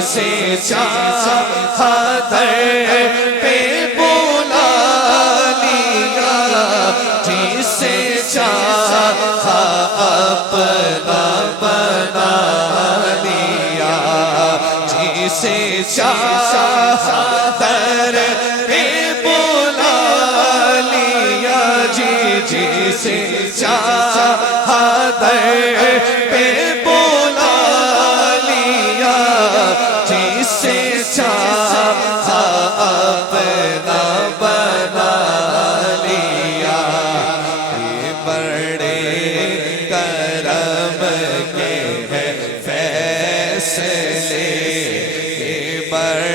جسے چاہا در پہ بلا لیا، جسے چاہا اپنا بنا لیا، جسے چاہا در پہ بلا لیا، جسے چاہا در پہ بلا لیا، جسے چاہا اپنا بنا لیا۔ یہ بڑے کرم کے ہیں فیصلے، یہ بڑے